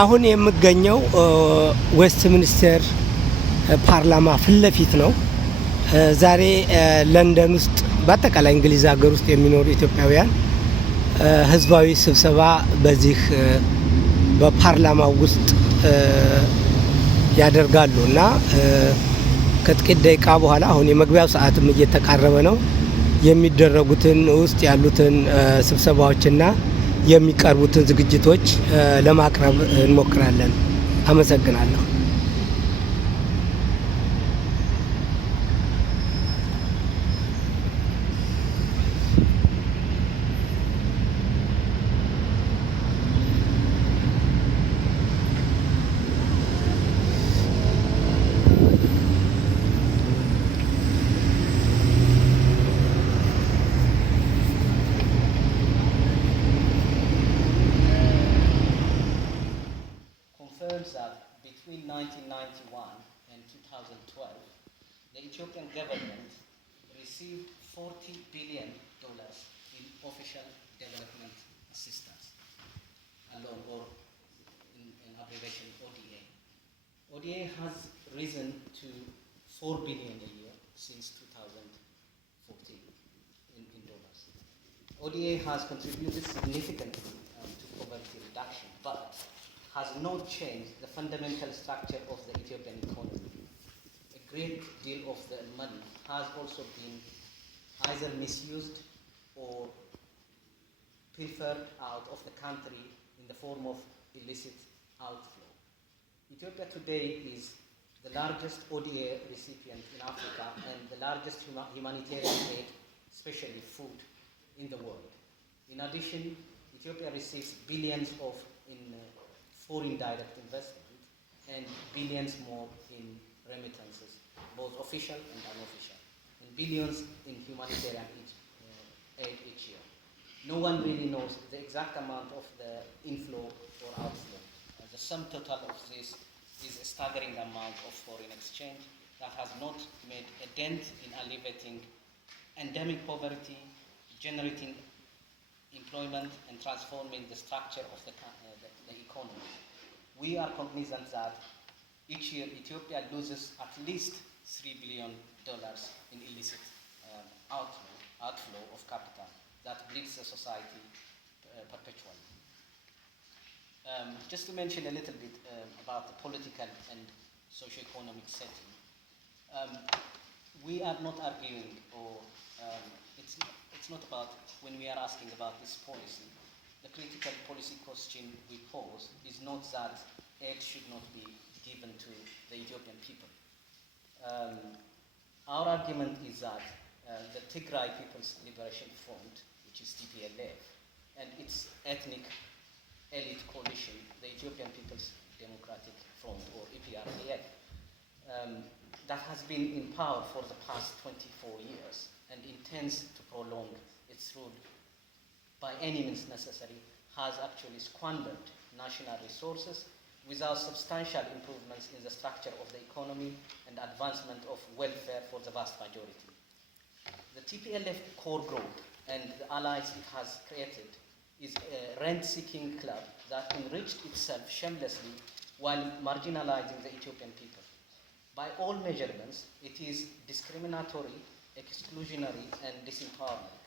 አሁን የምገኘው ዌስት ሚኒስተር ፓርላማ ፊት ለፊት ነው። ዛሬ ለንደን ውስጥ በአጠቃላይ እንግሊዝ ሀገር ውስጥ የሚኖሩ ኢትዮጵያውያን ህዝባዊ ስብሰባ በዚህ በፓርላማው ውስጥ ያደርጋሉ እና ከጥቂት ደቂቃ በኋላ አሁን የመግቢያው ሰዓትም እየተቃረበ ነው። የሚደረጉትን ውስጥ ያሉትን ስብሰባዎችና የሚቀርቡትን ዝግጅቶች ለማቅረብ እንሞክራለን። አመሰግናለሁ። That between 1991 and 2012, the Ethiopian government received $40 billion in official development assistance alone, or in abbreviation ODA. ODA has risen to $4 billion a year since 2014 in dollars. ODA has contributed significantly to poverty reduction, but has not changed the fundamental structure of the Ethiopian economy. A great deal of the money has also been either misused or pilfered out of the country in the form of illicit outflow. Ethiopia today is the largest ODA recipient in Africa and the largest humanitarian aid, especially food, in the world. In addition, Ethiopia receives billions in foreign direct investment and billions more in remittances, both official and unofficial, and billions in humanitarian aid each year. No one really knows the exact amount of the inflow or outflow. The sum total of this is a staggering amount of foreign exchange that has not made a dent in alleviating endemic poverty, generating employment, and transforming the structure of the economy. We are cognizant that each year Ethiopia loses at least $3 billion in illicit outflow of capital that bleeds the society perpetually. Just to mention a little bit about the political and socio-economic setting, we are not arguing, or it's not about when we are asking about this policy. The critical policy question we pose is not that aid should not be given to the Ethiopian people. Our argument is that the Tigray People's Liberation Front, which is TPLF, and its ethnic elite coalition, the Ethiopian People's Democratic Front, or EPRDF, that has been in power for the past 24 years and intends to prolong its rule by any means necessary, has actually squandered national resources without substantial improvements in the structure of the economy and advancement of welfare for the vast majority. The TPLF core group and the allies it has created is a rent-seeking club that enriched itself shamelessly while marginalizing the Ethiopian people. By all measurements, it is discriminatory, exclusionary, and disempowerment.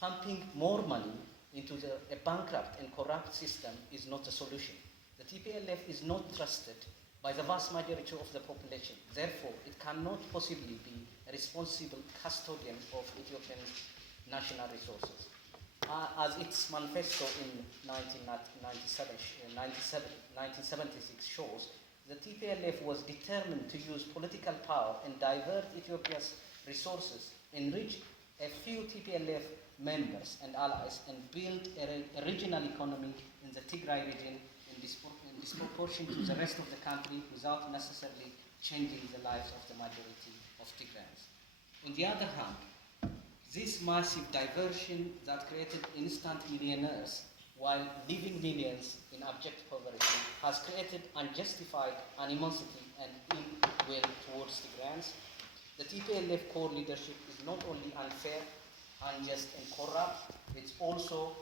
Pumping more money into a bankrupt and corrupt system is not a solution. The TPLF is not trusted by the vast majority of the population. Therefore, it cannot possibly be a responsible custodian of Ethiopian national resources. As its manifesto in 1976 shows, the TPLF was determined to use political power and divert Ethiopia's resources, enrich a few TPLF members and allies, and build a regional economy in the Tigray region in disproportion to the rest of the country without necessarily changing the lives of the majority of Tigrayans. On the other hand, this massive diversion that created instant millionaires while leaving millions in abject poverty has created unjustified animosity and ill will towards Tigrayans. The TPLF core leadership is not only unfair, unjust and corrupt. It's also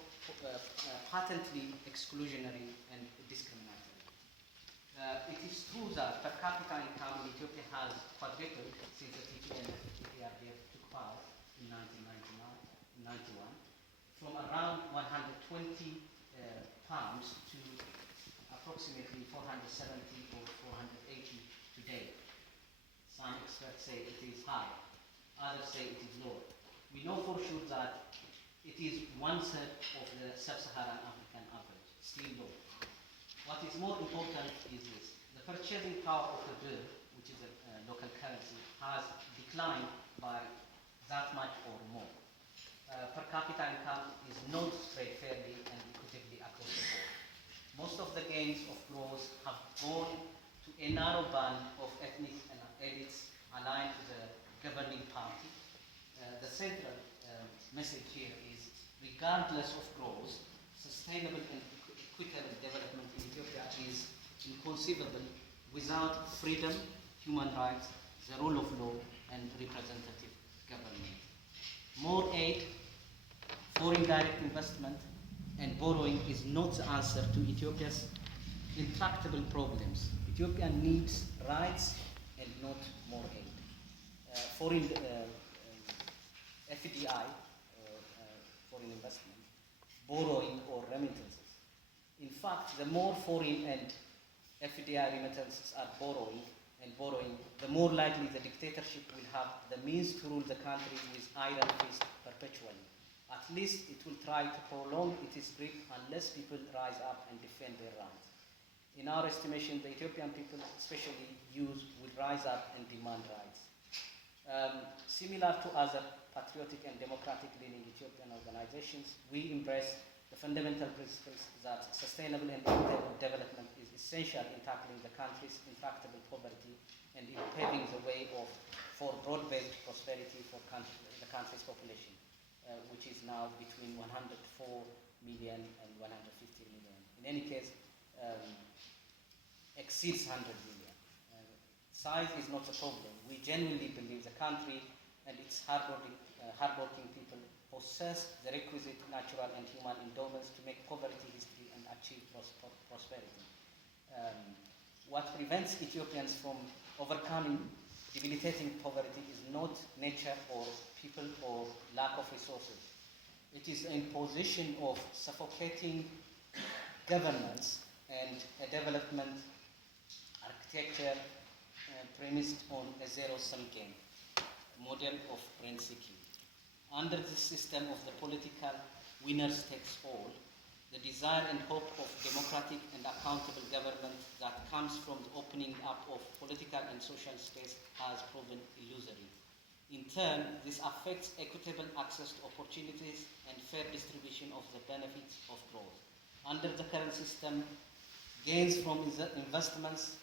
patently exclusionary and discriminatory. It is true that per capita income in Ethiopia has quadrupled since the TPLF took power in 1991, from around 120 pounds to approximately 470 or 480 today. Some experts say it is high, others say it is low. We know for sure that it is 1/3 of the sub-Saharan African average, still low. What is more important is this. The purchasing power of the birr, which is a local currency, has declined by that much or more. Per capita income is not spread fairly and equitably across the board. Most of the gains of growth have gone to a narrow band of ethnic elites aligned to the governing party. The central message here is, regardless of growth, sustainable and equitable development in Ethiopia is inconceivable without freedom, human rights, the rule of law, and representative government. More aid, foreign direct investment, and borrowing is not the answer to Ethiopia's intractable problems. Ethiopia needs rights and not more aid. Foreign FDI, foreign investment, borrowing or remittances. In fact, the more foreign and FDI remittances are borrowing, the more likely the dictatorship will have the means to rule the country with iron fist perpetually. At least it will try to prolong its grip unless people rise up and defend their rights. In our estimation, the Ethiopian people, especially youth, will rise up and demand rights. Similar to other patriotic and democratic-leaning Ethiopian organizations, we embrace the fundamental principles that sustainable and equitable development is essential in tackling the country's intractable poverty and in paving the way for broad-based prosperity for the country's population, which is now between 104 million and 150 million. In any case, exceeds 100 million. Size is not a problem. We genuinely believe the country and its hardworking people possess the requisite natural and human endowments to make poverty history and achieve prosperity. What prevents Ethiopians from overcoming debilitating poverty is not nature or people or lack of resources. It is an imposition of suffocating governance and a development architecture premised on a zero-sum game model of rent-seeking. Under the system of the political winners takes all, the desire and hope of democratic and accountable government that comes from the opening up of political and social space has proven illusory. In turn, this affects equitable access to opportunities and fair distribution of the benefits of growth. Under the current system, gains from investments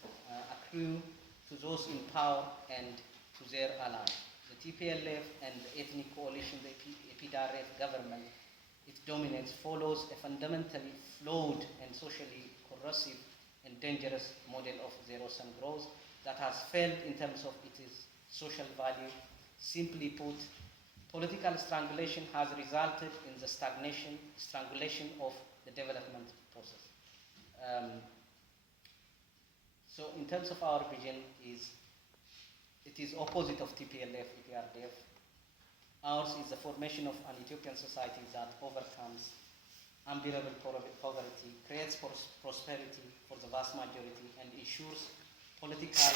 accrue to those in power and to their allies. The TPLF and the ethnic coalition, the APPG government, its dominance follows a fundamentally flawed and socially corrosive and dangerous model of zero-sum growth that has failed in terms of its social value. Simply put, political strangulation has resulted in the strangulation of the development process. So in terms of our vision, it is opposite of TPLF, EPRDF. Ours is the formation of an Ethiopian society that overcomes unbearable poverty, creates prosperity for the vast majority, and ensures political,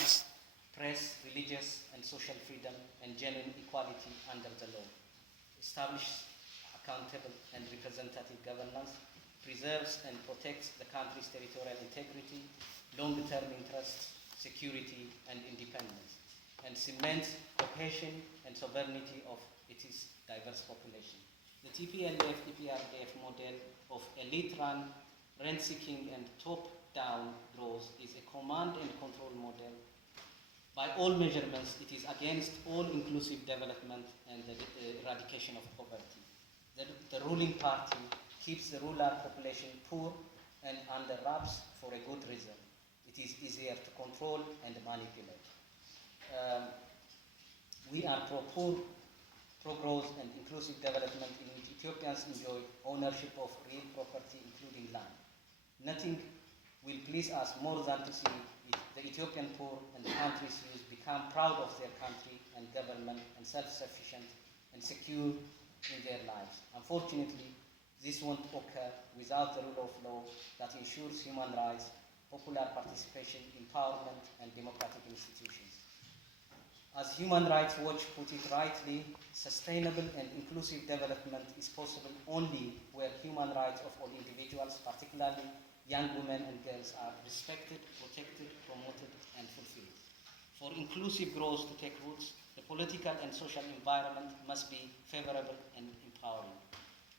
press, religious, and social freedom and genuine equality under the law. Establishes accountable and representative governance, preserves and protects the country's territorial integrity, long-term interests, security, and independence, and cements cohesion and sovereignty of its diverse population. The TPLF EPRDF model of elite-run, rent-seeking, and top-down growth is a command and control model. By all measurements, it is against all-inclusive development and the eradication of poverty. The ruling party keeps the rural population poor and under wraps for a good reason. It is easier to control and manipulate. We are pro-poor pro-growth and inclusive development in which Ethiopians enjoy ownership of real property, including land. Nothing will please us more than to see the Ethiopian poor and the country's youth become proud of their country and government and self-sufficient and secure in their lives. Unfortunately, this won't occur without the rule of law that ensures human rights, popular participation, empowerment, and democratic institutions. As Human Rights Watch put it rightly, sustainable and inclusive development is possible only where human rights of all individuals, particularly young women and girls, are respected, protected, promoted, and fulfilled. For inclusive growth to take roots, the political and social environment must be favorable and empowering.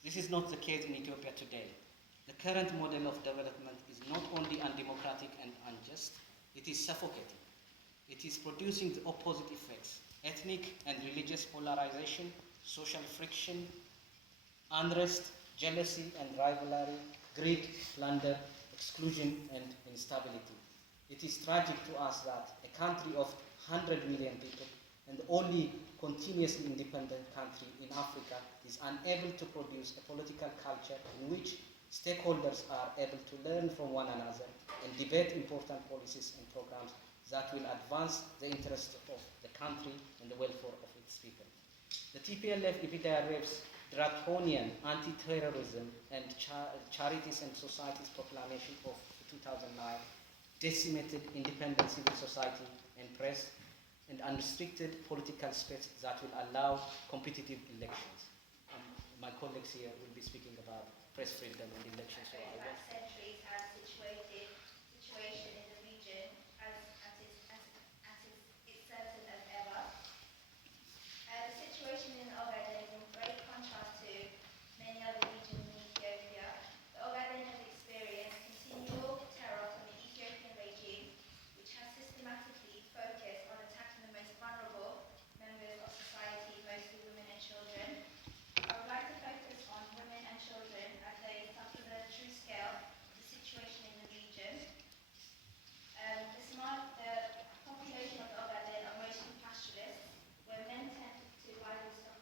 This is not the case in Ethiopia today. The current model of development is not only undemocratic and unjust, it is suffocating. It is producing the opposite effects: ethnic and religious polarization, social friction, unrest, jealousy and rivalry, greed, plunder, exclusion, and instability. It is tragic to us that a country of 100 million people and the only continuously independent country in Africa is unable to produce a political culture in which stakeholders are able to learn from one another and debate important policies and programs that will advance the interests of the country and the welfare of its people. The TPLF EPDRF's draconian anti-terrorism and charities and societies proclamation of 2009 decimated independent civil society and press and unrestricted political space that will allow competitive elections. My colleagues here will be speaking about press freedom and elections. So centuries have situation in the region as it's certain as ever. The situation in Ogaden is in great contrast to many other regions in Ethiopia. The Ogaden has experienced continual terror from the Ethiopian regime, which has systematically focused on attacking the most vulnerable members of society, mostly women and children. I would like to focus on women and children as they suffer the true scale of the situation in the region. The population of the Ogaden are mostly pastoralists, where men tend to ride with stock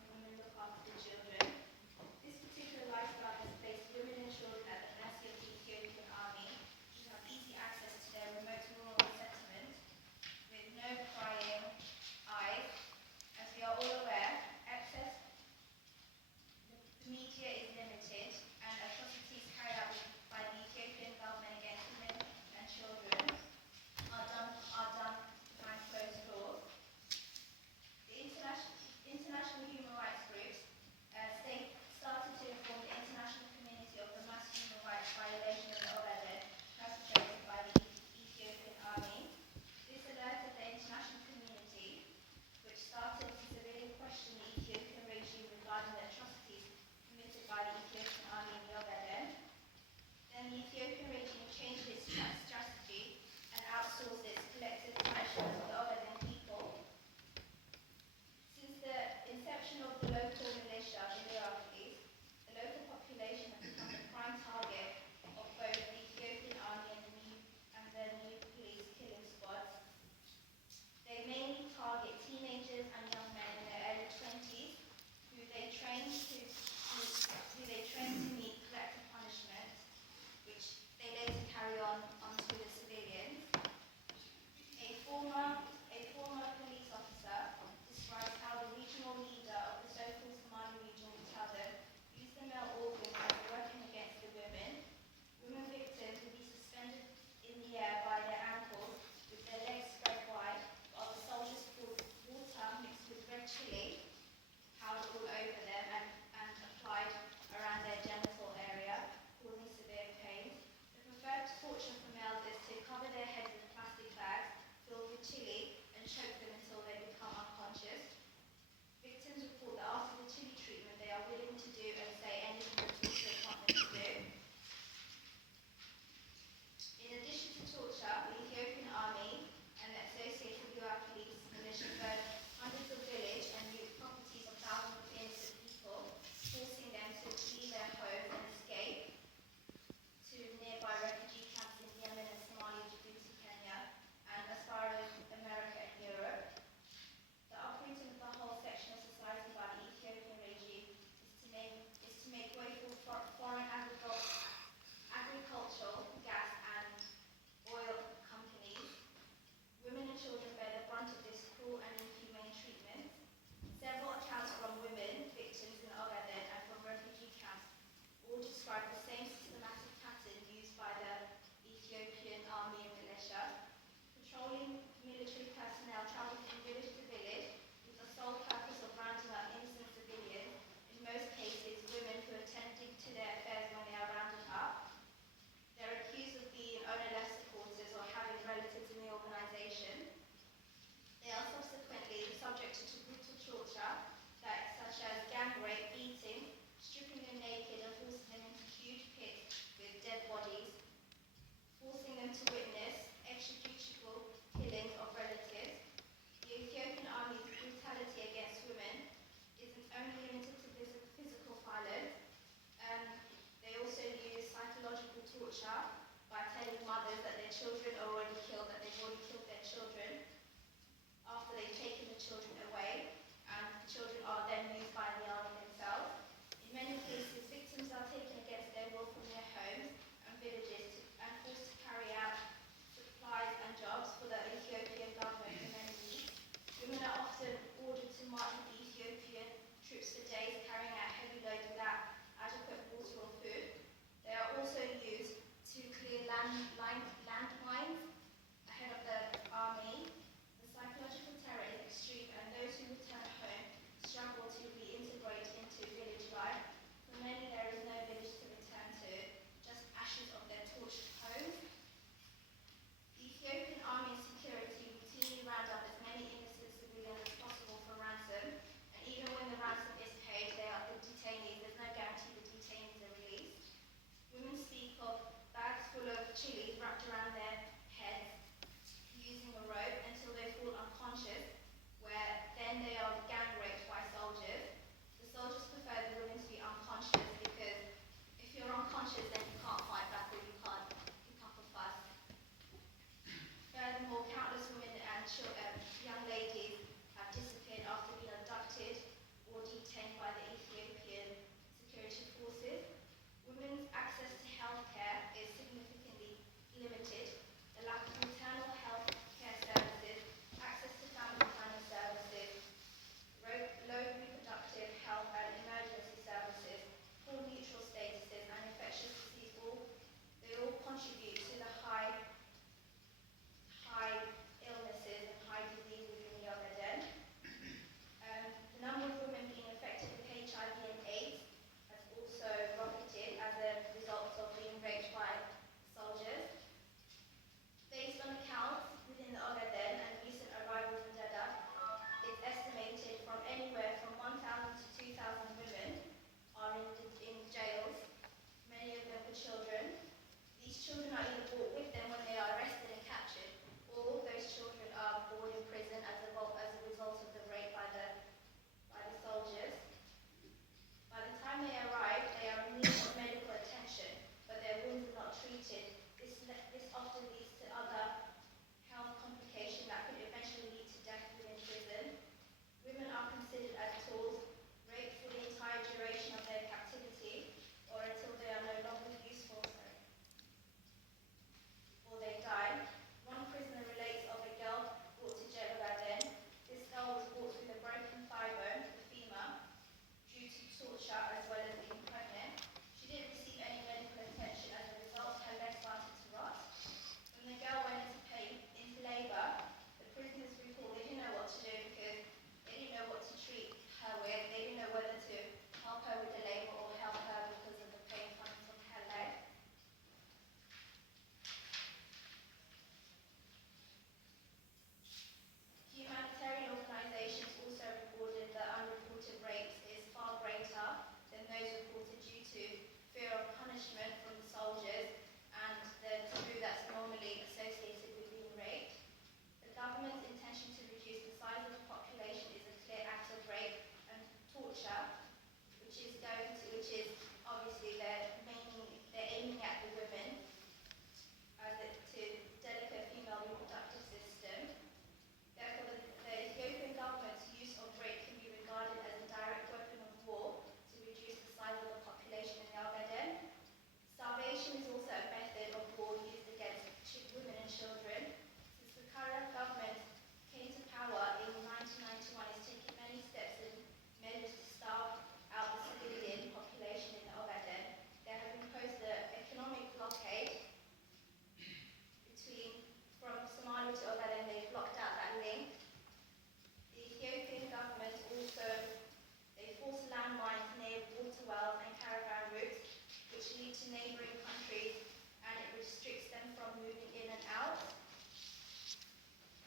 neighboring countries and it restricts them from moving in and out.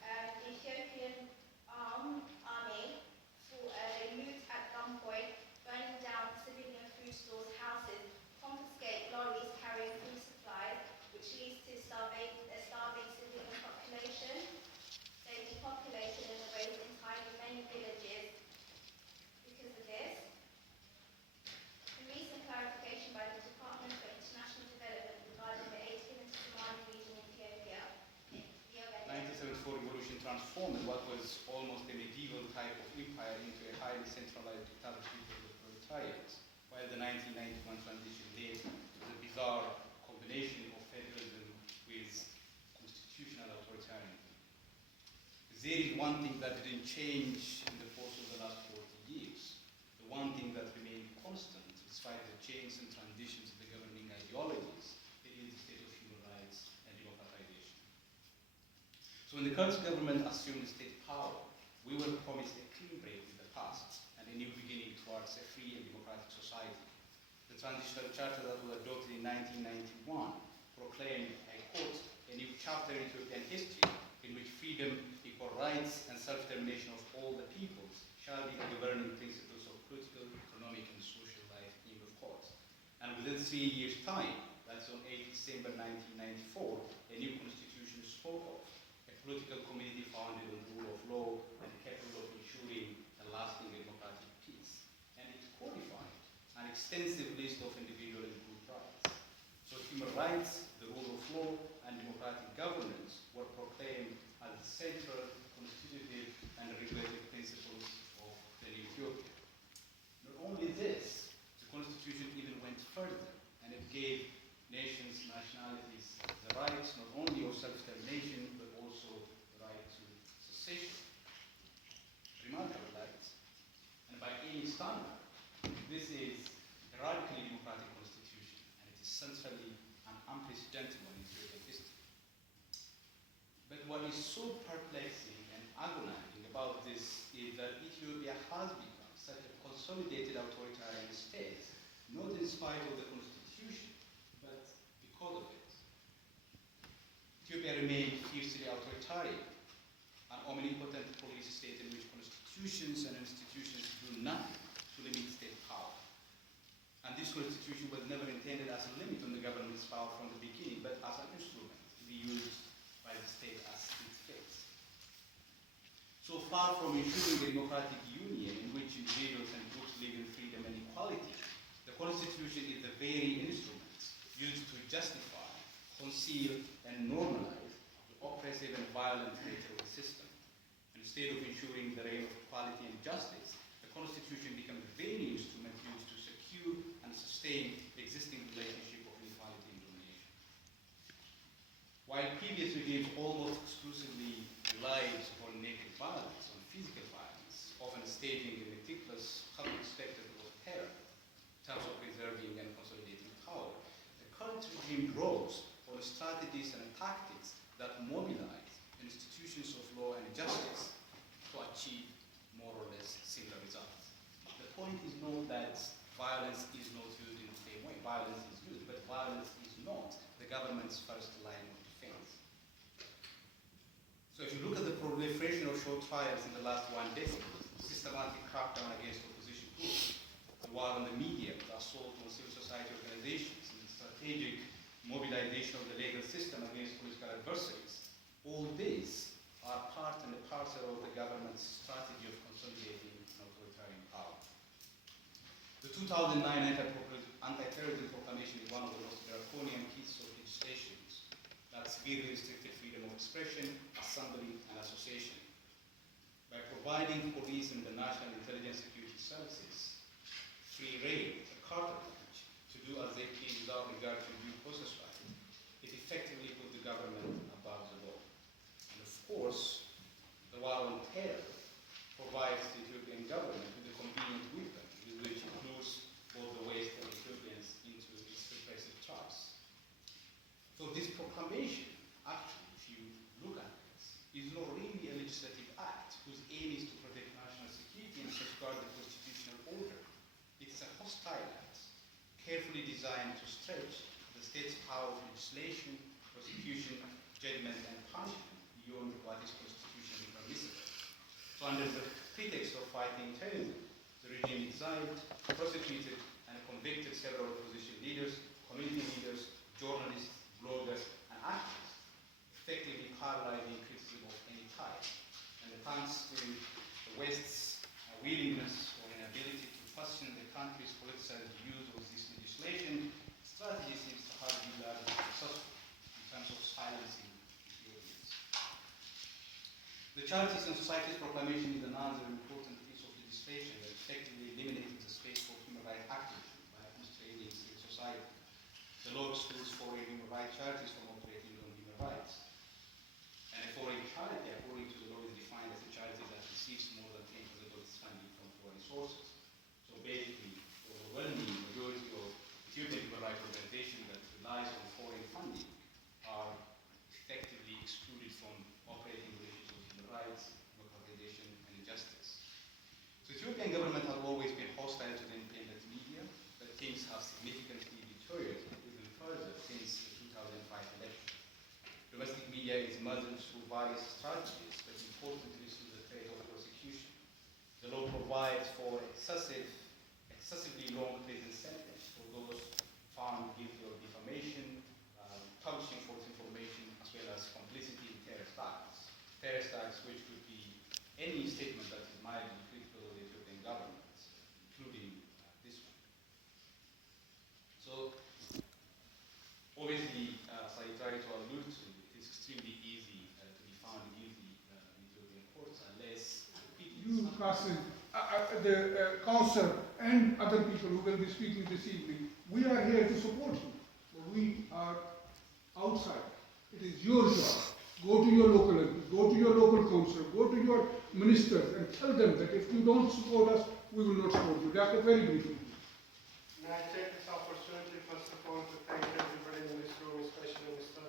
The Ethiopian army, they loot at gunpoint, burning down civilian food stores, houses, confiscate lorries carrying food supplies, which leads to a starving civilian population. They depopulated and erased entirely many villages because of this. A recent clarification by the Department for International Development regarding the 8 Kingdom Somali region in Ethiopia. The 1974 revolution transformed what was almost a medieval type of empire into a highly centralized dictatorship of the proletariat, while the 1991 transition led to the bizarre combination of federalism with constitutional authoritarianism. There is one thing that didn't change in the course of the last 40 years. The one thing that remained constant, despite the changes and transitions of the governing ideologies, it is the state of human rights and democratization. So when the current government assumed state power, we were promised a clean break with the past and a new beginning towards a free and democratic society. The transitional charter that was adopted in 1991 proclaimed, I quote, a new chapter in Ethiopian history in which freedom, equal rights, and self-determination of all the peoples shall be the governing principles of political, economic, and social life in the courts. And within 3 years' time, that's on 8 December 1994, a new constitution spoke of a political community founded on the rule of law and capable of ensuring a lasting democratic peace. And it codified an extensive list of individual and group rights. So human rights, the rule of law, and democratic governance were proclaimed as the central, constitutive, and regulative principles of the new Ethiopia. Not only this, the constitution even went further, and it gave nations, nationalities, the rights not only of self-determination, but also the right to secession. Remarkable rights. And by any standard, this is a radically democratic constitution, and it is centrally an unprecedented one in Ethiopian history. But what is so perplexing and agonizing about this is that Ethiopia has become such a consolidated authoritarian state, not in spite of the constitution, but because of it. Ethiopia remained fiercely authoritarian, an omnipotent police state in which constitutions and institutions do nothing to limit state power. And this constitution was never intended as a limit on the government's power from the beginning, but as an instrument to be used by the state as it fits. So far from ensuring a democratic union in which individuals and groups live in freedom and equality, the constitution is the very instrument used to justify, conceal, and normalize the oppressive and violent nature of the system. Instead of ensuring the reign of equality and justice, the constitution becomes the very instrument used to secure and sustain the existing relationship of inequality and domination. While previous regimes almost exclusively relied on naked violence, on physical violence, often staging a meticulous public spectacle of terror in terms of preserving and consolidating power, the current regime draws on strategies and tactics that mobilize institutions of law and justice to achieve more or less similar results. The point is not that violence is not used in the same way. Violence is used, but violence is not the government's first line of defense. So if you look at the proliferation of show trials in the last 1 decade, systematic crackdown against opposition groups, the war on the media, the assault on civil society organizations, and the strategic mobilization of the legal system against political adversaries, all these are part and parcel of the government's strategy of consolidating an authoritarian power. The 2009 anti-terrorism proclamation is one of the most draconian pieces of legislation that severely restricted freedom of expression, assembly, and association. By providing police and the national intelligence security services free rein, a carte blanche, to do as they please without regard to due process rights, it effectively put the government above the law. And of course, the war on terror provides the Ethiopian government with a convenient weapon with which it lures both the West and Ethiopians into its repressive traps. So this proclamation, actually, if you look at this, is not really a legislative act whose aim is to protect national security and safeguard the constitutional order. It is a hostile act, carefully designed to stretch state's power of legislation, prosecution, judgment, and punishment beyond what is constitutionally permissible. So under the pretext of fighting terrorism, the regime exiled, prosecuted, and convicted several opposition leaders, community leaders, journalists, bloggers, and activists, effectively paralyzing criticism of any type. And thanks to the West's willingness or inability to question the country's political views of this legislation, strategy seems to have been largely successful in terms of silencing Ethiopians. The Charities and Societies Proclamation is another important piece of legislation that effectively eliminated the space for human rights activism by constraining civil society. The law excludes foreign human rights charities from operating on human rights. And a foreign charity, according to the law, is defined as a charity that receives more than 10% of its funding from foreign sources. So basically, the overwhelming majority of Ethiopian human rights organizations that relies on foreign funding are effectively excluded from operating relations with human rights, democratization, and justice. So the Ethiopian government has always been hostile to the independent media, but things have significantly deteriorated even further since the 2005 election. Domestic media is muzzled through various strategies, but importantly through the threat of prosecution. The law provides for excessively long prison sentences for those found guilty of defamation, publishing false information, as well as complicity in terrorist acts. Terrorist acts which could be any statement that is mildly critical of the Ethiopian government, including this one. So, obviously, as I tried to allude to, it is extremely easy to be found guilty in Ethiopian courts unless You, Kassim, the Kowsar and other people who will be speaking this evening, we are here to support you. We are outside. It is your job. Go to your local MP, go to your local council, go to your ministers and tell them that if you don't support us, we will not support you. Dr. Very briefly. May I take this opportunity, first of all, to thank everybody in this room, especially Mr.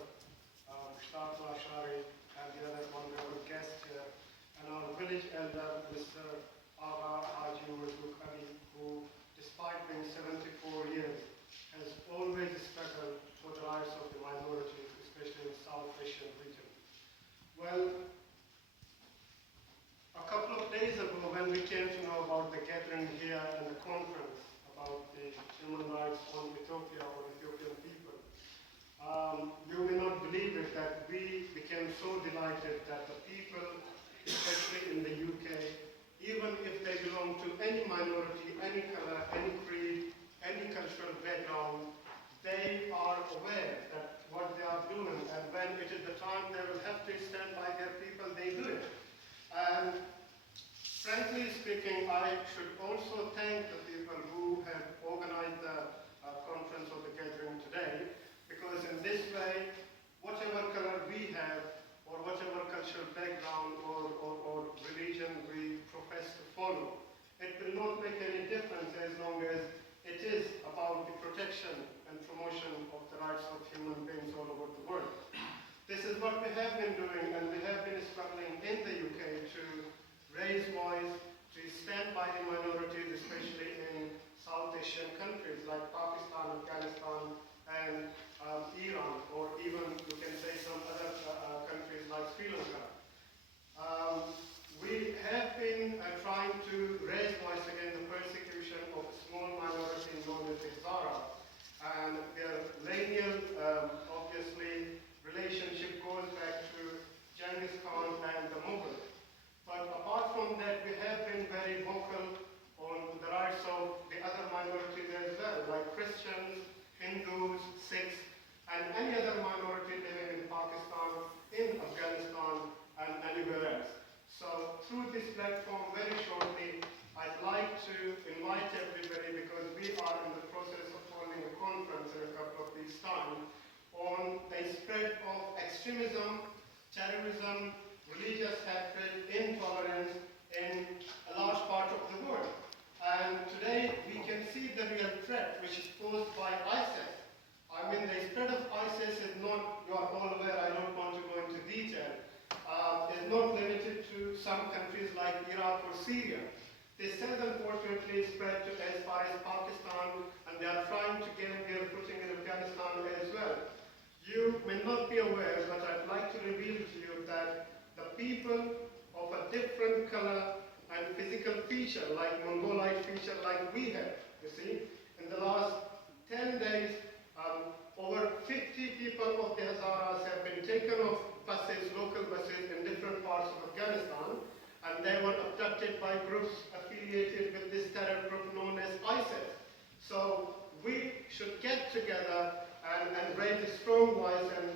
Mushtaq Lasharie and the other honorable guests here, and our village elder, Mr. who, despite being 74 years, has always struggled for the rights of the minorities, especially in the South Asian region. Well, a couple of days ago, when we came to know about the gathering here and the conference about the human rights on Ethiopia or Ethiopian people, you may not believe it that we became so delighted that the people, especially in the UK, even if they belong to any minority, any color, any creed, any cultural background, they are aware that what they are doing, and when it is the time they will have to stand by their people, they do it. And frankly speaking, I should also thank the people who have organized the conference or the gathering today, because in this way, whatever color we have, or whatever cultural background or religion we profess to follow, it will not make any difference as long as it is about the protection and promotion of the rights of human beings all over the world. This is what we have been doing, and we have been struggling in the UK to raise voice, to stand by the minorities, especially in South Asian countries like Pakistan, Afghanistan, and Iran, or even you can say some other countries like Sri Lanka. We have been trying to raise voice against the persecution of a small minority known as the Hazara, and their lineal, obviously, relationship goes back to Genghis Khan and the Mughals. But apart from that, we have been very vocal on the rights of the other minorities as well, like Christians, Hindus, Sikhs, and any other minority living in Pakistan, in Afghanistan, and anywhere else. So through this platform, very shortly, I'd like to invite everybody, because we are in the process of holding a conference in a couple of weeks' time, on the spread of extremism, terrorism, religious hatred, intolerance in a large part of the world. And today we can see the real threat which is posed by ISIS. I mean, the spread of ISIS is not, you are all aware, I don't want to go into detail, is not limited to some countries like Iraq or Syria. This has unfortunately spread to as far as Pakistan, and they are trying to gain their footing in Afghanistan as well. people of a different color and physical feature, like Mongolite feature, like we have. You see, in the last 10 days, over 50 people of the Hazaras have been taken off buses, local buses in different parts of Afghanistan, and they were abducted by groups affiliated with this terror group known as ISIS. So we should get together and raise a strong voice and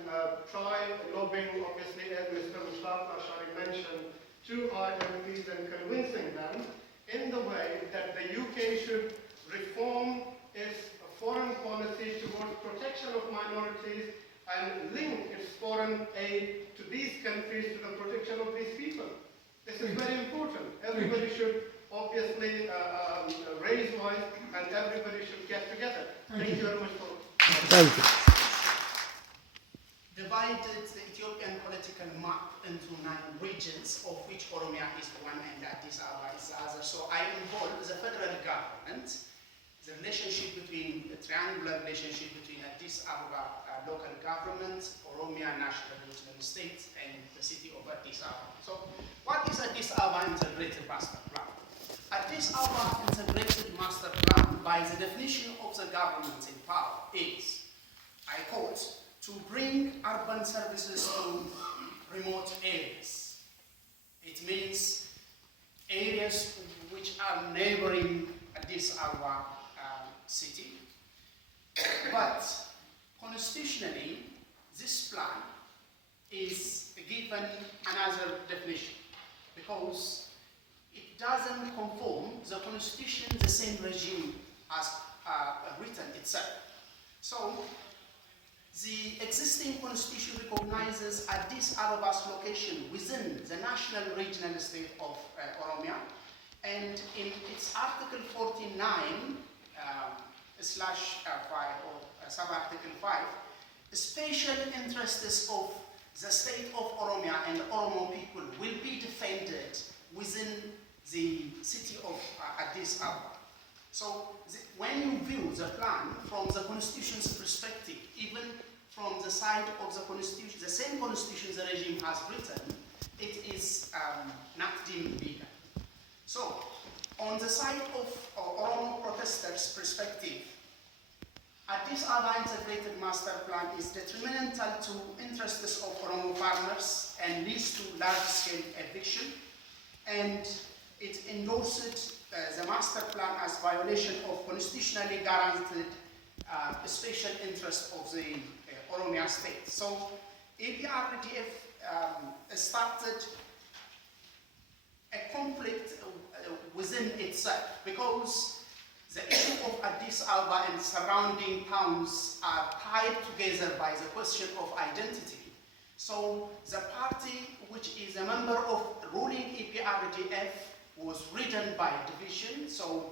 try lobbying, obviously, as Mr. Mushtaq Lasharie mentioned, to our MPs and convincing them in the way that the UK should reform its foreign policy towards protection of minorities and link its foreign aid to these countries to the protection of these people. This is very important. Everybody should obviously raise voice and everybody should get together. Thank you very much for. Thank you. Divided the Ethiopian political map into 9 regions, of which Oromia is one and Addis Ababa is the other. So I involve the federal government, the relationship between the triangular relationship between Addis Ababa local government, Oromia national regional state, and the city of Addis Ababa. So what is Addis Ababa Integrated Master Plan? Addis Ababa Integrated Master Plan, by the definition of the government in power, is, I quote, to bring urban services to remote areas. It means areas which are neighboring Addis Ababa city. But constitutionally, this plan is given another definition because it doesn't conform the constitution, the same regime as written itself. So the existing constitution recognizes Addis Ababa's location within the national regional state of Oromia, and in its Article 49 /5 or sub-Article 5, special interests of the state of Oromia and Oromo people will be defended within the city of Addis Ababa. So when you view the plan from the constitution's perspective, even from the side of the constitution, the same constitution the regime has written, it is not deemed legal. So on the side of Oromo protesters' perspective, Addis Ababa Integrated Master Plan is detrimental to interests of Oromo farmers and leads to large-scale eviction, and it endorsed the master plan as violation of constitutionally guaranteed special interest of the Oromia state. So APRDF started a conflict within itself because the issue of Addis Ababa and surrounding towns are tied together by the question of identity. So the party, which is a member of ruling APRDF, was ridden by division. So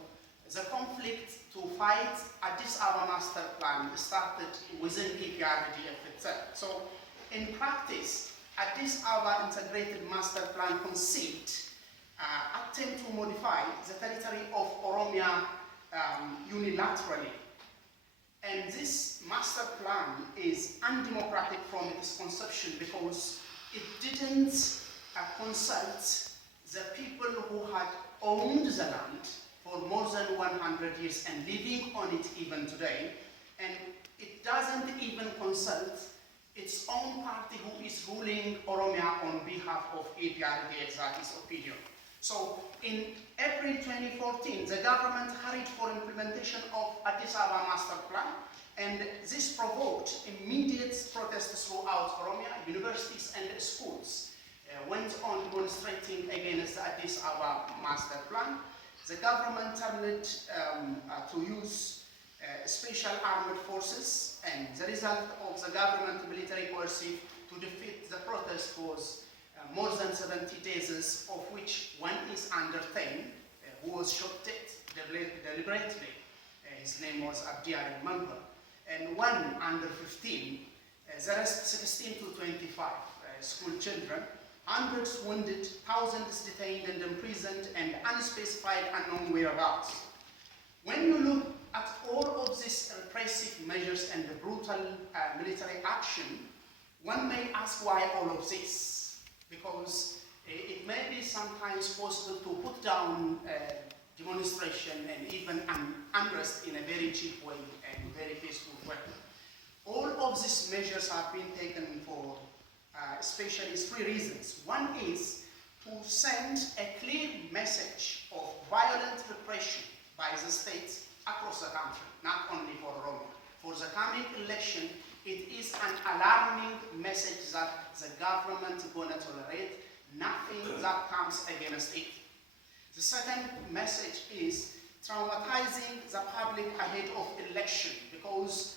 the conflict to fight Addis Ababa master plan started within APRDF itself. So in practice, Addis Ababa Integrated Master Plan conceived attempt to modify the territory of Oromia unilaterally. And this master plan is undemocratic from its conception because it didn't consult the people who had owned the land for more than 100 years and living on it even today. And it doesn't even consult its own party who is ruling Oromia on behalf of APRDF, that is opinion. So in April 2014, the government hurried for implementation of Addis Ababa Master Plan, and this provoked immediate protests throughout Oromia. Universities and schools went on demonstrating against the Addis Ababa Master Plan. The government turned to use special armed forces, and the result of the government military coercive to defeat the protest was more than 70 days, of which one is under 10, who was shot dead deliberately. His name was Abdi, I remember. And one under 15, the rest 16 to 25 school children, hundreds wounded, thousands detained and imprisoned, and unspecified unknown whereabouts. When you look at all of these repressive measures and the brutal military action, one may ask why all of this? Because it may be sometimes possible to put down demonstration and even unrest in a very cheap way and very peaceful way. All of these measures have been taken for especially 3 reasons. One is to send a clear message of violent repression by the states across the country, not only for Oromia. For the coming election, it is an alarming message that the government is going to tolerate nothing that comes against it. The second message is traumatizing the public ahead of election, because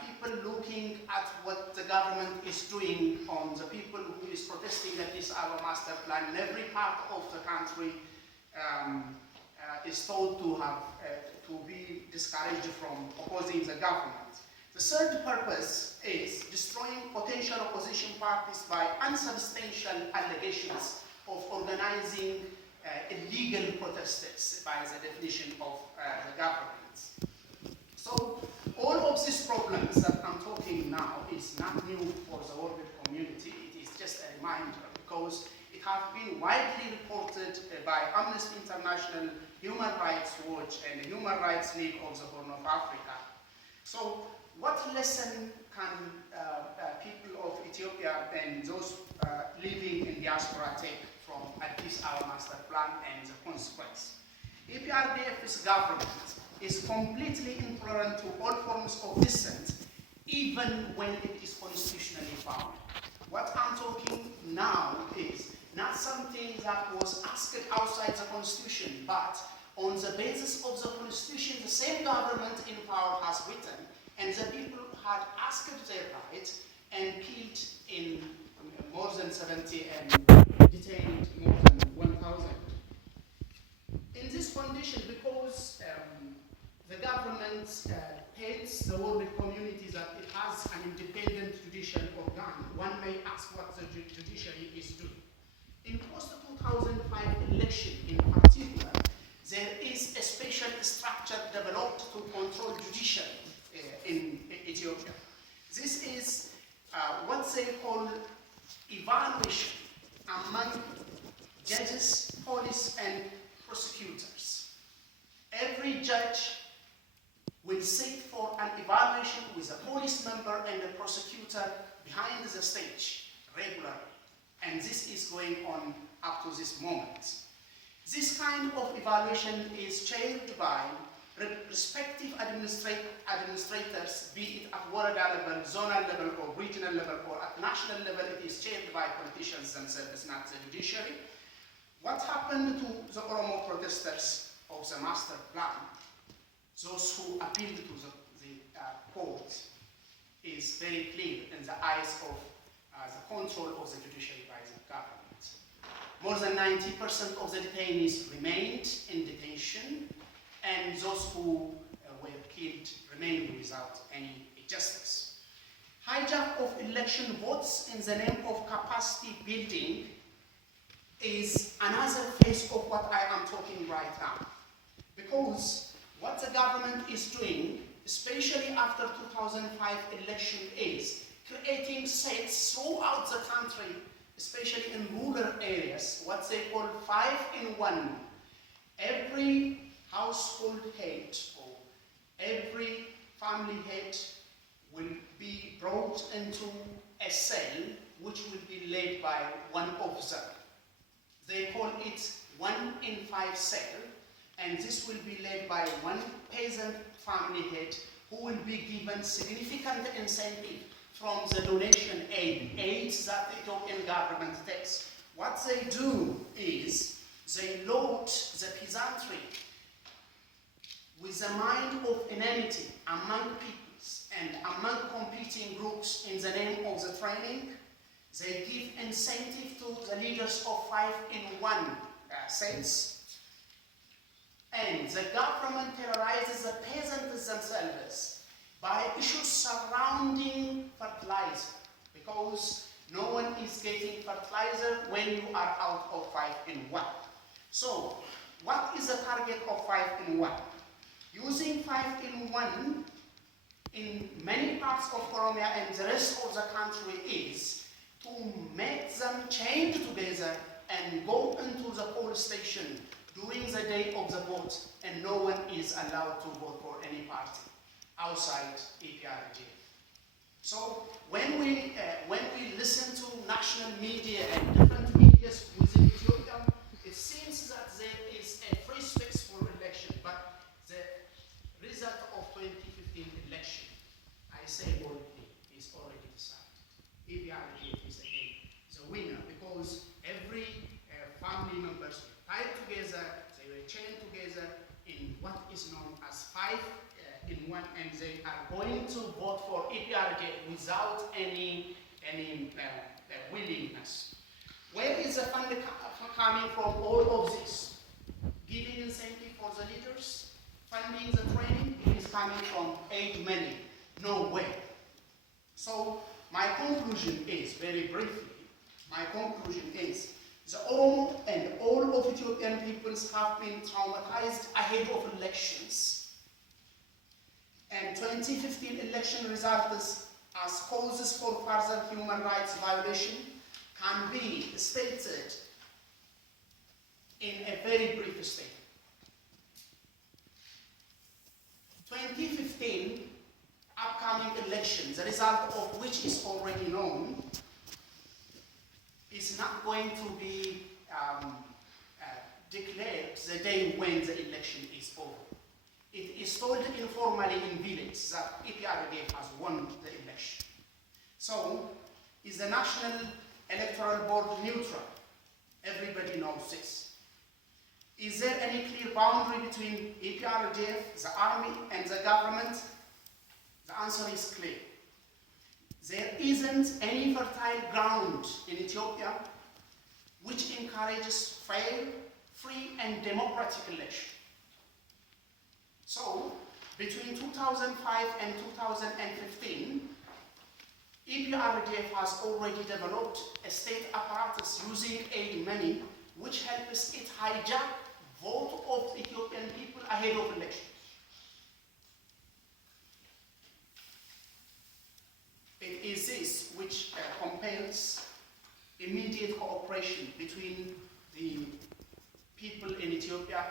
people looking at what the government is doing on the people who is protesting against our master plan in every part of the country is thought to have to be discouraged from opposing the government. The third purpose is destroying potential opposition parties by unsubstantial allegations of organizing illegal protesters by the definition of the government. So all of these problems that I'm talking now is not new for the world community. It is just a reminder, because it has been widely reported by Amnesty International, Human Rights Watch, and the Human Rights League of the Horn of Africa. So what lesson can people of Ethiopia and those living in diaspora take from this our master plan and the consequence? EPRDF's government is completely intolerant to all forms of dissent, even when it is constitutionally found. What I'm talking now is not something that was asked outside the Constitution, but on the basis of the Constitution, the same government in power has written, and the people had asked their rights and killed in more than 70 and detained more than 1,000. In this condition, because the government hates the world community that it has an independent judicial organ, one may ask what the judiciary is doing. In post-2005 election in particular, there is a special structure developed to control judiciary in Ethiopia. This is what they call evaluation among judges, police, and prosecutors. Every judge will sit for an evaluation with a police member and a prosecutor behind the stage regularly. And this is going on up to this moment. This kind of evaluation is chaired by respective administrators, be it at world level, zonal level, or regional level, or at national level. It is chaired by politicians themselves, not the judiciary. What happened to the Oromo protesters of the master plan, those who appealed to the court, is very clear in the eyes of the control of the judiciary by the government. More than 90% of the detainees remained in detention, and those who were killed remained without any justice. Hijack of election votes in the name of capacity building is another phase of what I am talking right now. Because what the government is doing, especially after 2005 election, is creating states throughout the country, especially in rural areas, what they call 5-in-1. Every household head or every family head will be brought into a cell which will be led by one of them. They call it 1-in-5 cell, and this will be led by one peasant family head who will be given significant incentive from the donation aids that the Ethiopian government takes. What they do is they load the peasantry with a mind of enmity among peoples and among competing groups in the name of the training. They give incentive to the leaders of 5-in-1 cells. And the government terrorizes the peasants themselves by issues surrounding fertilizer, because no one is getting fertilizer when you are out of 5-in-1. So, what is the target of 5-in-1? Using 5-in-1 in many parts of Oromia and the rest of the country is to make them chained together and go into the poll station during the day of the vote, and no one is allowed to vote for any party outside APPG. So when we listen to national media and different medias within Ethiopia, it seems that there is a free space for election, but the result of 2015 election, I say boldly, is already decided. APPG is again the winner because every family members were tied together, they were chained together in what is known as 5 in 1, and they are going to vote for APPG without any willingness. Where is the fund coming from all of this? Giving incentive for the leaders, funding the training, it is coming from aid money. No way. So my conclusion is, very briefly, my conclusion is, the Oromo and all of Ethiopian peoples have been traumatized ahead of elections, and 2015 election results as causes for further human rights violation can be stated in a very brief statement. 2015 upcoming election, the result of which is already known, is not going to be declared the day when the election is over. It is told informally in village that APPG has won the election. So, is the National Electoral Board neutral? Everybody knows this. Is there any clear boundary between APPG, the army, and the government? The answer is clear. There isn't any fertile ground in Ethiopia which encourages fair, free, and democratic election. So, between 2005 and 2015, APPG has already developed a state apparatus using aid money which helps it hijack vote of Ethiopian people ahead of elections. It is this which compels immediate cooperation between the people in Ethiopia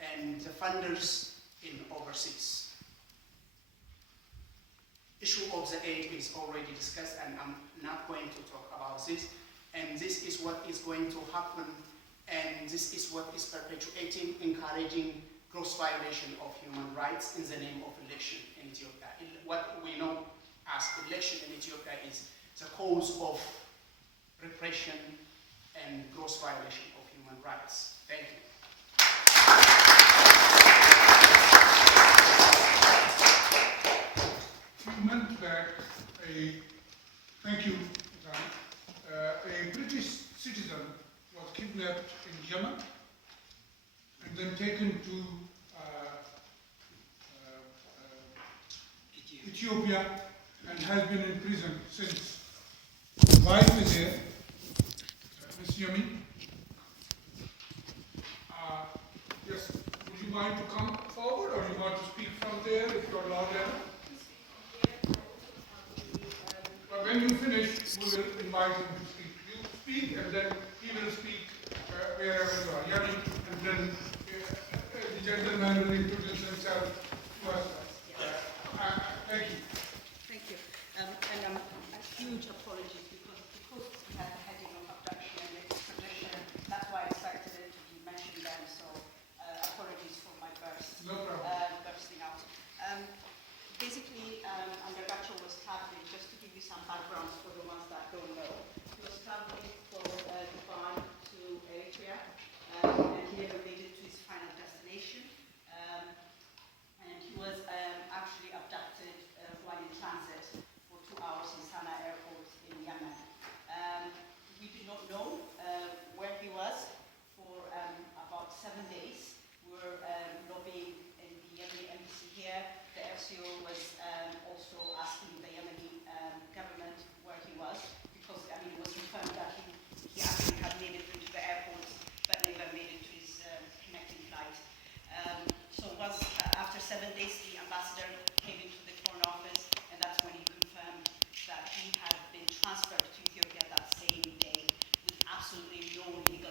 and the funders in overseas. Issue of the aid is already discussed, and I'm not going to talk about this. And this is what is going to happen, and this is what is perpetuating, encouraging gross violation of human rights in the name of election in Ethiopia. What we know as election in Ethiopia is the cause of repression and gross violation of human rights. Thank you. You meant that thank you, a British citizen was kidnapped in Yemen and then taken to Ethiopia and has been in prison since. His wife is here, Ms. Yemi. Yes, would you mind to come forward, or you want to speak from there if you're allowed there? But when you finish, we will invite him to speak. You speak, and then he will speak wherever you are. Yemi, and then the gentleman will introduce himself to us. Thank you. Thank you. And a huge apologies because we had the heading of abduction and extradition. That's why I decided to mention them. So apologies for my burst. No problem. Bursting out. Basically, Andargachew was traveling, just to give you some background for the ones that don't know. He was traveling from Dubai to Eritrea, and he never made it to his final destination. And he was actually abducted while in transit for 2 hours in Sana airport in Yemen. We did not know where he was for about 7 days. We were lobbying in the Yemeni embassy here. The FCO was also asking the Yemeni government where he was, because it was confirmed that he actually had made it into the airport but never made it to his connecting flight. So once after 7 days, the ambassador came into the Foreign Office, and that's when he confirmed that he had been transferred to Ethiopia that same day with absolutely no legal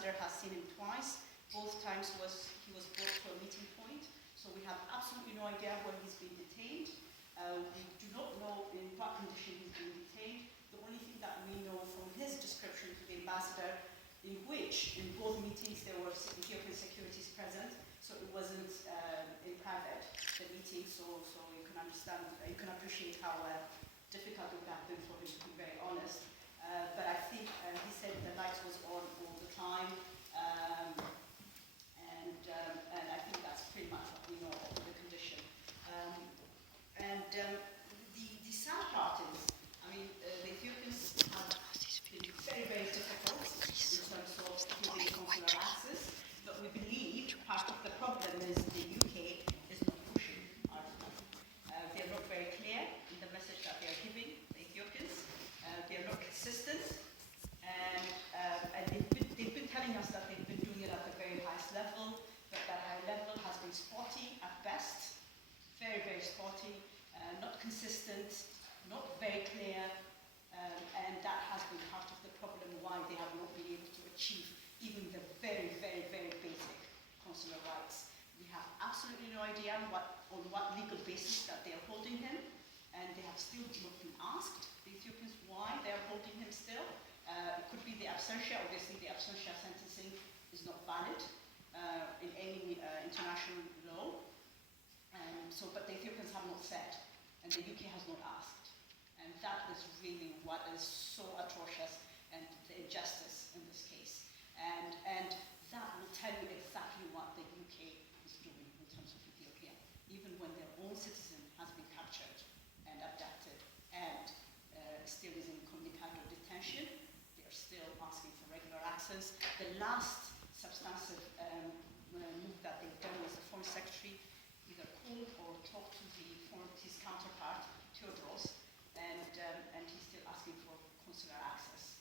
ambassador has seen him twice. Both times he was brought to a meeting point. So we have absolutely no idea where he's been detained. We do not know in what condition he's been detained. The only thing that we know from his description to the ambassador, in which in both meetings there were Ethiopian securities present, so it wasn't in private, the meeting, so you can understand, you can appreciate how difficult it would have been for him, to be very honest. But I think he said the lights was on all the time, and I think that's pretty much what we know of the condition. The sad part is, I mean, the Ethiopians have been very, very difficult in terms of giving consular access, but we believe part of the problem is the UK is not pushing argument. They are not very clear in the message that they are giving the Ethiopians. They are not consistent, and they've been telling us that they've been doing it at the very highest level, but that high level has been spotty at best, very, very spotty, not consistent, not very clear, and that has been part of the problem why they have not been able to achieve even the very, very, very basic consular rights. We have absolutely no idea on what legal basis that they are holding him, and they have still not been asked, the Ethiopians, why they are holding him still. It could be the absentia. Obviously the absentia sentencing is not valid in any international law. But the Ethiopians have not said, and the UK has not asked. And that is really what is so atrocious, and the injustice in this case. And that will tell you exactly what the UK is doing in terms of Ethiopia. Even when their own citizen has been captured and abducted and still is in incommunicado detention, they are still asking for regular access. The last substantive move that they've done was the Foreign Secretary either called or talked to his counterpart, Theodoros, and he's still asking for consular access.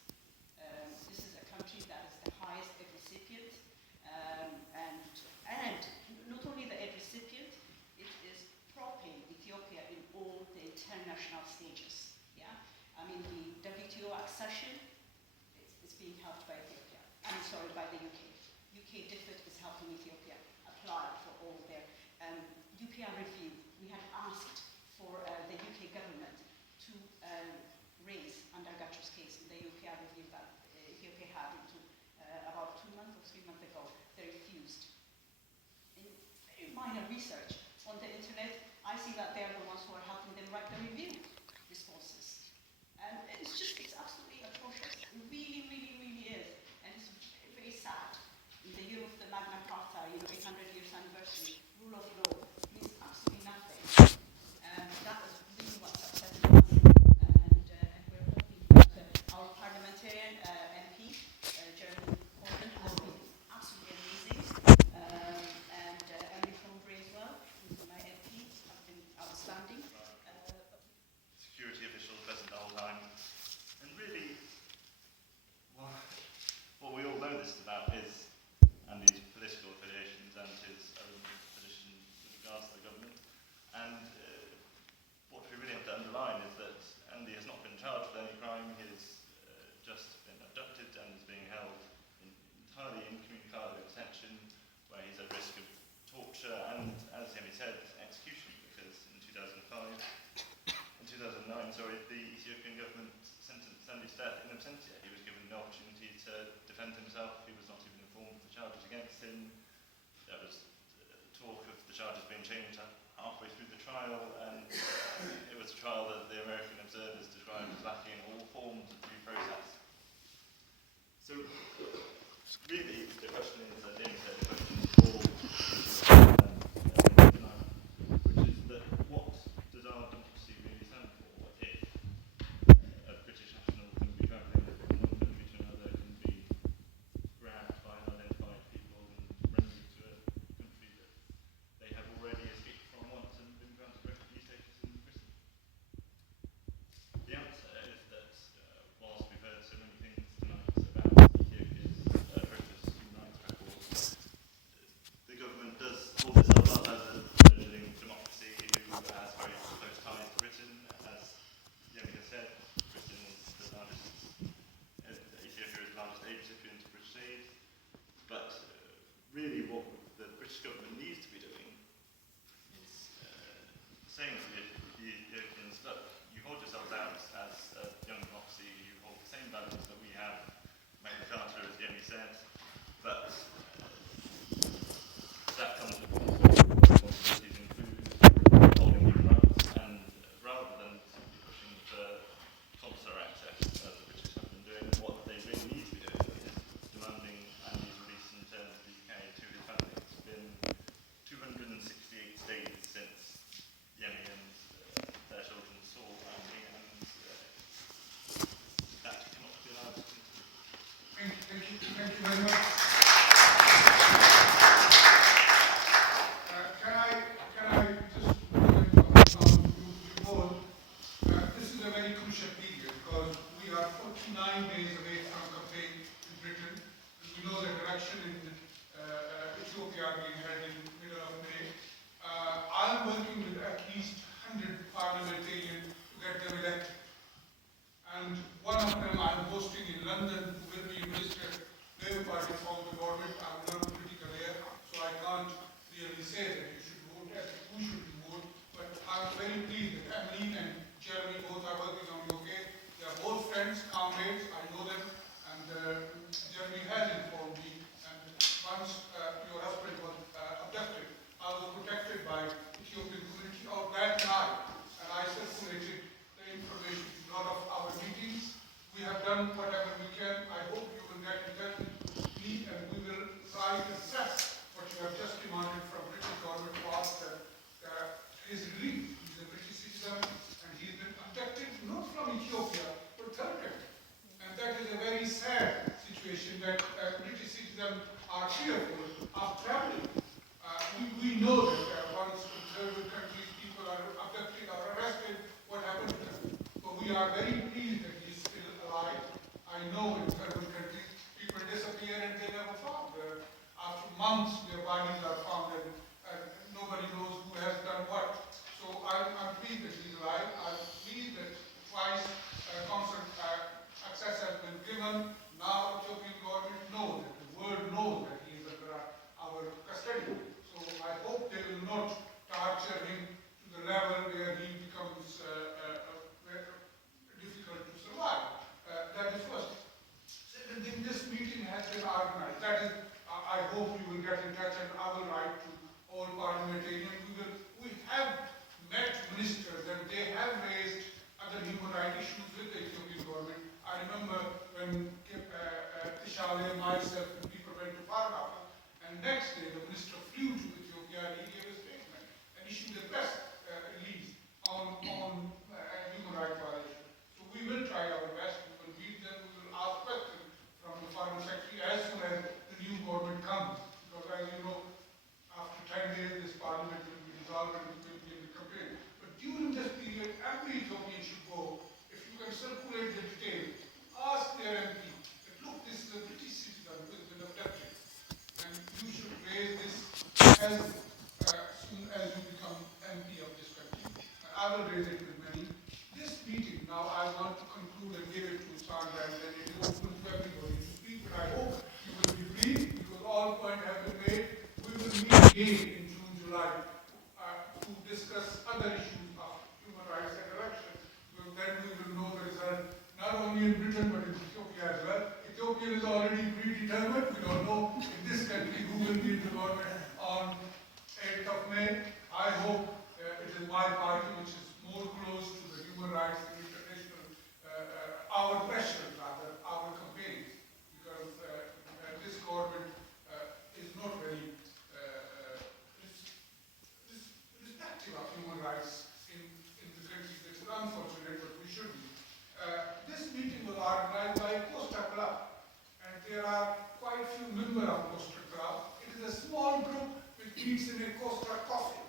This is a country that is the highest aid recipient, and not only the aid recipient, it is propping Ethiopia in all the international stages. Yeah, I mean the WTO accession, it's being helped by Ethiopia. By the UK. UK DFID is helping Ethiopia apply for all their UPR review. We had asked for the UK government to raise Andargachew's case in the UPR review that Ethiopia had about 2 months or 3 months ago. They refused. In very minor research on the internet, I see that they are the ones who are helping them write the review responses. And it's absolutely atrocious. It really, really, really is. And it's very, very sad. In the year of the Magna Carta, 800 years anniversary, rule of law means absolutely nothing. That is really what's upsetting us. And we're hoping that our parliamentarian MP, Jeremy Corbyn, has been absolutely amazing. And Emily Thornbury as well, who's my MP, have been outstanding. Security officials present the whole time. And really, what we all know this about is Andy's political affiliations and his own position with regards to the government. And what we really have to underline is that Andy has not been charged with any crime. He has just been abducted and is being held entirely incommunicado detention, where he's at risk of torture and, as Yemi said, execution, because in 2009, the Ethiopian government sentenced Andy's death in absentia. He was given the opportunity to defend himself. He was not even informed of the charges against him. There was talk of the charges being changed halfway through the trial, and it was a trial that the American observers described as lacking all forms of due process. So, really, the question is, as Amy said, the question is for which is that what does our democracy really stand for if a British national can be travelling from one country to another, can be grabbed by unidentified people and rendered to a country that they have already escaped from once and been granted refugee status in Britain? The answer is that whilst we've heard so many things tonight about Ethiopia's atrocious human election in Ethiopia being held in the middle of May. I'm working with at least 100 parliamentarians to get them elected. And one of them I'm hosting in London, who will be Minister Labour Party from the government. I'm not political here, so I can't really say that you should vote as who should you vote. But I'm very pleased that Emily and Jeremy both are working on your case. They are both friends, comrades, I know them, and Jeremy has informed me. And once your husband was abducted, I was protected by Ethiopian community out that night, and I circulated the information to a lot of our meetings. We have done whatever we can. I hope you will get in touch with me, and we will try to assess what you have just demanded from British government to ask his relief. He's a British citizen, and he's been abducted not from Ethiopia, but third country. And that is a very sad situation that British citizens are fearful of traveling. We know that once in third world countries people are abducted or arrested, what happens to them? But we are very pleased that he is still alive. I know in third world countries people disappear and they never found. After months their bodies are found and nobody knows who has done what. So I'm pleased that he's alive. I'm pleased that twice constant access has been given. Now Ethiopian government knows that the world knows that he is under our custody. So I hope they will not torture him to the level where he becomes difficult to survive. That is first. Second thing, this meeting has been organized. That is, I hope you will get in touch, and I will write to all parliamentarians. We have met ministers, and they have raised other human rights issues with the Ethiopian government. I remember when Kefale, myself, and people went to Parliament, and next day the minister flew to Ethiopia and he gave a statement and issued a press release on human rights violations. So we will try our best. We will meet them. We will ask questions from the Foreign Secretary as soon as the new government comes. Because as you know, after 10 days this Parliament will be dissolved and we will be in the campaign. But during this period, every Ethiopian should go. If you can circulate the details, ask their MP that look, this is a British citizen who has been abducted. And you should raise this as soon as you become MP of this country. And I will raise it with many. This meeting, now I want to conclude and give it to Saundra, and then it is open to everybody to speak. But I hope you will be brief because all points have been made. We will meet again in June, July to discuss other issues of human rights and election. Because then we will know the result not only in Britain but in Ethiopia as well. Ethiopia is already predetermined. We don't know in this country who will be in the government on 8th of May. I hope it is my party which is more close to the human rights and international, our pressure rather, our campaigns, because this government is not very respectful of human rights in the country. It's unfortunate, but we should be. This meeting was organized by Costa Club, and there are quite a few members of Costa Club. It is a small group which meets in a Costa Coffee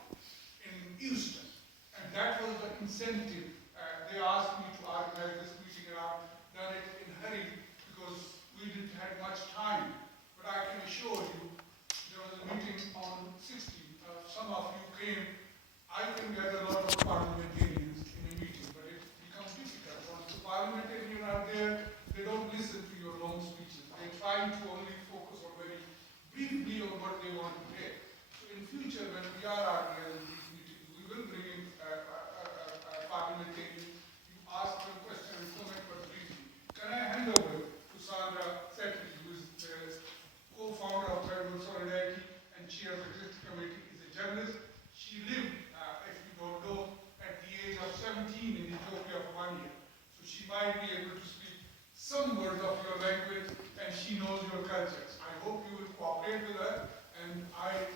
in Houston, and that was the incentive. They asked me to organize this meeting, and I've done it in a hurry because we didn't have much time. But I can assure you, there was a meeting on 16th. Some of you came. I can get a lot of parliamentarians in a meeting, but it becomes difficult. Once the parliamentarians are there, they don't listen to your long speeches. They try to only focus on very briefly on what they want to hear. So in future, when we are organizing these meetings, we will bring in parliamentarians. You ask them questions and comment, but briefly. Can I hand over to Saundra Satterlee, who is the co-founder of Trevor Trueman and chair of the executive committee, is a journalist. She lived, if you don't know, at the age of 17 in Ethiopia for 1 year. So she might be able to speak some words of your language, and she knows your cultures. I hope you will cooperate with her, and I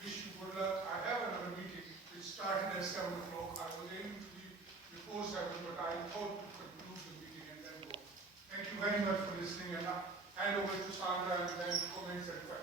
wish you good luck. I have another meeting which started at 7 o'clock. I was aiming to leave before 7, but I thought to conclude the meeting and then go. Thank you very much for listening, and I hand over to Saundra and then comments and questions.